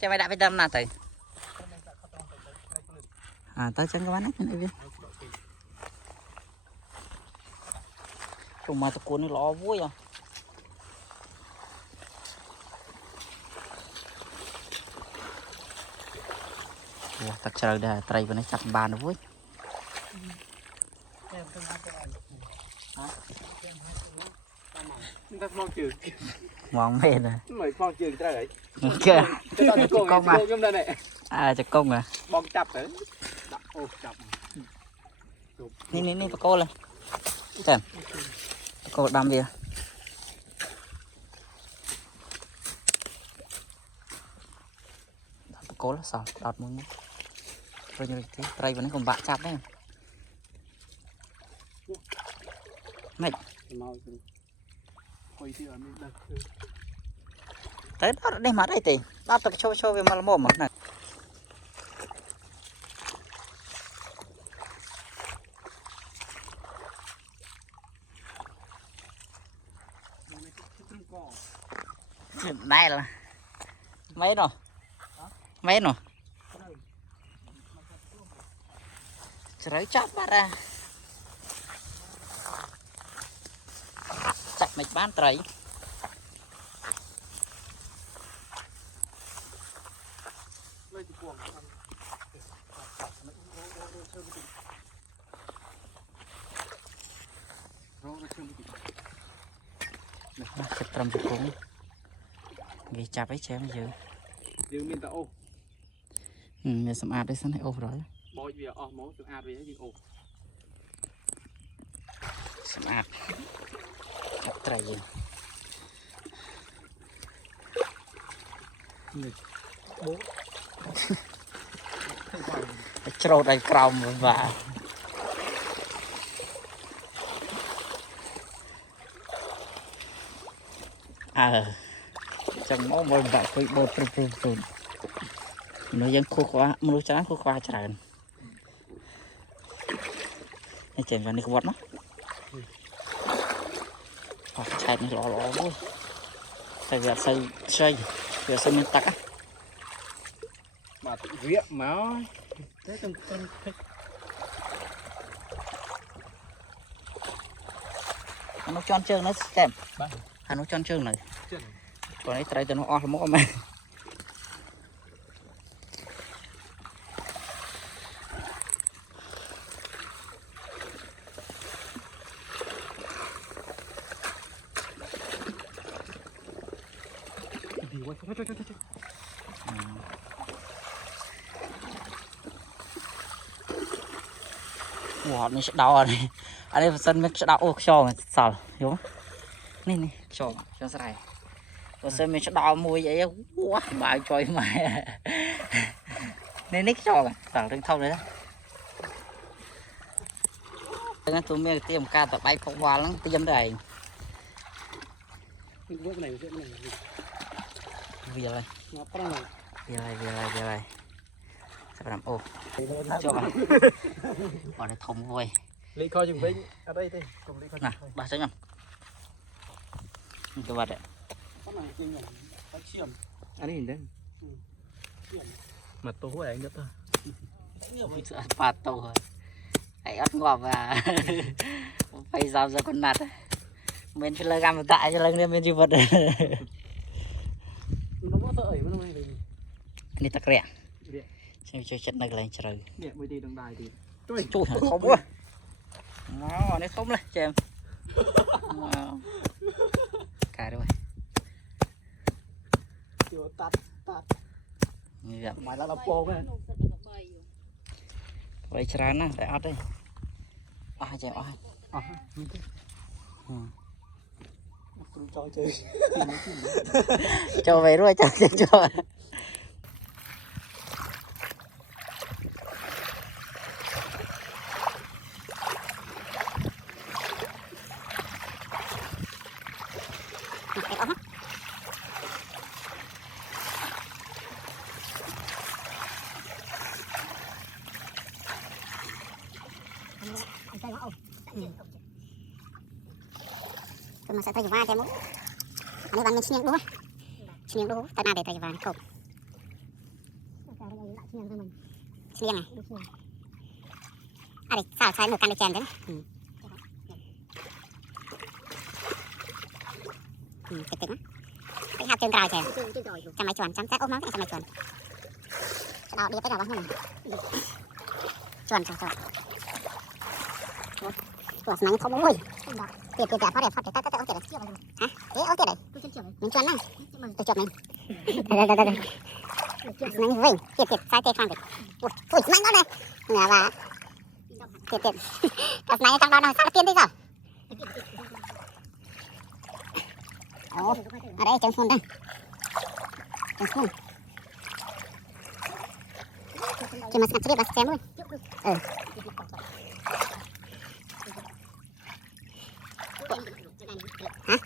cho mày đã biết tâm nào tới à tới chân các bạn này biết chung mà tụi cuốn nó lo vui à thật trời đây trai bên này chặt bàn nó vui mong mê nè mày con trường ra đấy kìa con mà à chắc công à bom chập đấy chập ní cô lên chèn cô đâm gì cô là sao đọt muốn rồi như thế trai vẫn còn bạ chặt đấy mày tới đó đây mà đây thì đó tập show về mà mồm này đây là mấy rồi trời chót mà ra chặt mạch bán trời chặt trầm chặt cũng vì chặt ấy chém dữ mình tạo mình sắm ạt đấy sáng nay ô rồi bôi về máu từ ạt về gì ô sắm ạt chặt trời gì bố trâu đầy còng và chẳng máu mồi vạ quỳ bột trùm nó dân khô quá nó chán khô quá trời này chèn vào này có vọt nó chạy này lò vui tại vì xây mình tắc á mà tự viện mà thế trong con thích nó tròn trơn nó xem nó tròn trơn này còn ấy trai tụi nó o mỏ mà mình sẽ đau này anh ấy sân mình sẽ đau ô cho mà sao hiểu nè cho này rồi sân mình sẽ đau mùi vậy quá bài chơi mà nên nick cho tảng rừng thông đấy đó tụi mình tiêm ca tập bay phong hoa lắm tiêm đây vì này sẽ làm ô cho bạn bọn này thùng vui lấy coi chừng với ở đây thế nè ba sáu nhầm cái vật đấy anh nhìn đấy mặt tôi anh nhất thôi phạt tàu rồi hãy ớt ngọt và phải giao ra con nạt mình phải lấy gam tại cho lên bên chịu vật nó có sợ ấy mà đi tắc rẻ xem chơi chất này lên trời điện mới đi đồng đài thì chui không quá nó này không này chèm cài rồi tắt như vậy mày là po cái vậy chả nè để ớt đây chèm cho chơi cho về rồi cho mà sẽ thay vào cho muốn anh bạn mình xin đúng không xin đúng tại nào để thay vào không Sniang này. À đây, sao sai một căn để chèn thế? Tịch tịch á. Cái hạt chân cào chèn. Chăm máy chuồn, chăm chắc ốm máu cái chăm máy chuồn. Đó đi tới nào bác này. Chuồn. Chuồn nắng không ôi. Tiệt phát đẹp phát để tao ok đấy. Hả? Thế ok đấy. Mình chuồn này. Tôi chuột mình. Đây. Nắng vinh, tiệt sai tê khoan đấy. Ui, nắng đó này. Nhà bà. Tiệt. Cặp này trong đó nó sao tiên đi rồi. Ồ, ở đây trống phun đây. Trống phun. Chỉ mà sạch đi là chém luôn. Hả?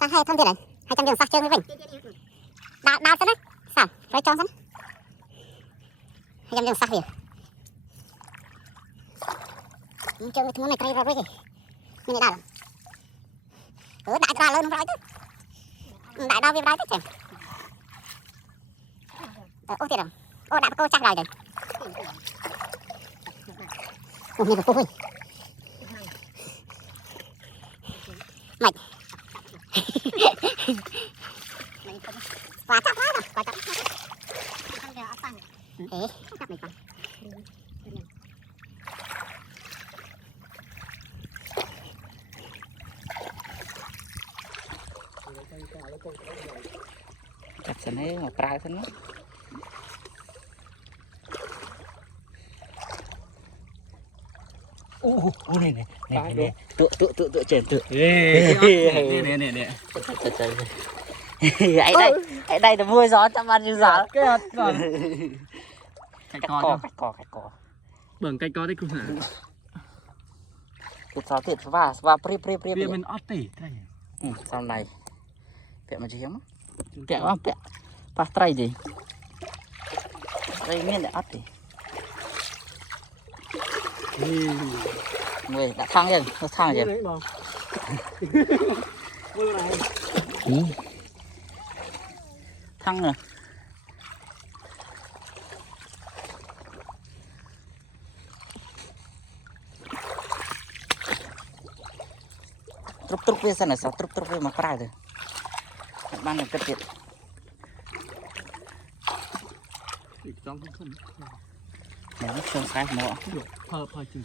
Sao hay thông tin đấy? 200 đường sạc trơn với mình. Đào thế đấy. Sao? Rồi tròn thế. 200 đường sạc việc. Trơn cái này cây ra với gì? Mình đào. Đại ra lên rồi chứ. Đại đào việc đấy chứ. Ô thiệt rồi. Ô đã cô chắc rồi đấy. Ô nhìn cô ơi. Mày. Quá chắc quá rồi. Quá chắc. Ê, chắc mày còn. Chặt sân ấy mà prai sân nó. Này. Tựa chèn tựa. Nè. Ấy đây là mưa gió chăm ăn như gió. Cái hạt rồi. Cách cò. Bẩn cây co đấy cũng hả? Tiệt sao tiệt và pri. Bia mình ót tỉ đây. Sau này. Pẹ mà hiếm. Pẹ. Pas trai đi. Đây miên để ót đi. Người đã thang rồi, nó thang rồi. Thang rồi. Trúc về sân là sao? Trúc về mà prai rồi. Ban được cất tiệt. Trong không. Nó trông sai mỏ. Phơi chừng.